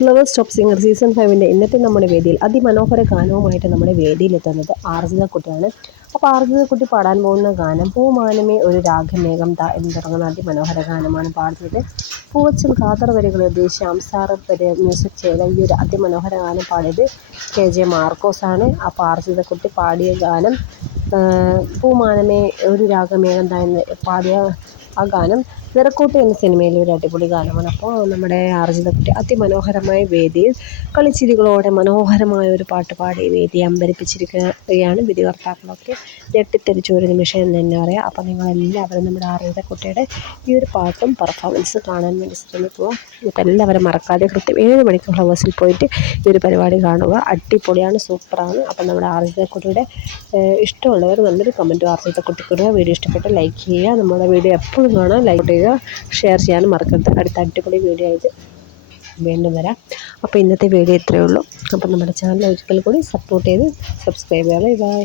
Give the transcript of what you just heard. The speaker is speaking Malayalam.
ഫ്ലവേഴ്സ് ടോപ്പ് സിംഗർ സീസൺ ഫൈവിന്റെ ഇന്നത്തെ നമ്മുടെ വേദിയിൽ അതിമനോഹര ഗാനവുമായിട്ട് നമ്മുടെ വേദിയിലെത്തുന്നത് ആർജിത കുട്ടിയാണ്. അപ്പോൾ ആർജിത കുട്ടി പാടാൻ പോകുന്ന ഗാനം പൂമാനമേ ഒരു രാഗമേഘം ത എന്ന് തുടങ്ങുന്ന അതിമനോഹര ഗാനമാണ് പാടുന്നത്. പൂവച്ചൽ ഖാദർ വരികൾ ദേശീയ അംസാർ വരെ മ്യൂസിക് ചെയ്ത ഈ ഒരു അതിമനോഹര ഗാനം പാടിയത് കെ ജെ മാർക്കോസ് ആണ്. അപ്പോൾ ആർജിത കുട്ടി പാടിയ ഗാനം പൂമാനമേ ഒരു രാഗമേഘം ത എന്ന് പാടിയ ആ ഗാനം നിറക്കൂട്ട് എന്ന സിനിമയിലെ ഒരു അടിപൊളി ഗാനമാണ്. അപ്പോൾ നമ്മുടെ ആർജിതക്കുട്ടി അതിമനോഹരമായ വേദിയിൽ കളിച്ചിരികളോടെ മനോഹരമായ ഒരു പാട്ട് പാടി വേദിയെ അമ്പരിപ്പിച്ചിരിക്കുകയാണ് വിധികർത്താക്കളൊക്കെ. ഞെട്ടിത്തെരിച്ച ഒരു നിമിഷം എന്ന് തന്നെ പറയാം. അപ്പോൾ നിങ്ങളെല്ലാവരും നമ്മുടെ ആർജിതക്കുട്ടിയുടെ ഈ ഒരു പാട്ടും പെർഫോമൻസ് കാണാൻ വേണ്ടി ശ്രമിക്കുക. ഇപ്പം എല്ലാവരും മറക്കാതെ കൃത്യം ഏഴ് മണിക്ക് ഫ്ലവേഴ്സിൽ പോയിട്ട് ഈ ഒരു പരിപാടി കാണുക. അടിപൊളിയാണ് സൂപ്പറാണ്. അപ്പം നമ്മുടെ ആർജിതക്കുട്ടിയുടെ ഇഷ്ടമുള്ളവർ നല്ലൊരു കമന്റ് ആർജിതക്കുട്ടിക്കുക വീഡിയോ ഇഷ്ടപ്പെട്ട് ലൈക്ക് ചെയ്യുക. നമ്മുടെ വീഡിയോ എപ്പോഴും കാണാം ലൈക്ക് ചെയ്യുക ഷെയർ ചെയ്യാനും മറക്കരുത്. അടുത്ത അടിപൊളി വീഡിയോ ആയിട്ട് വീണ്ടും വരാം. അപ്പോൾ ഇന്നത്തെ വീഡിയോ ഇത്രയേ ഉള്ളൂ. അപ്പോൾ നമ്മുടെ ചാനൽ ഒരിക്കൽ കൂടി സപ്പോർട്ട് ചെയ്ത് സബ്സ്ക്രൈബ് ചെയ്യുക ബൈ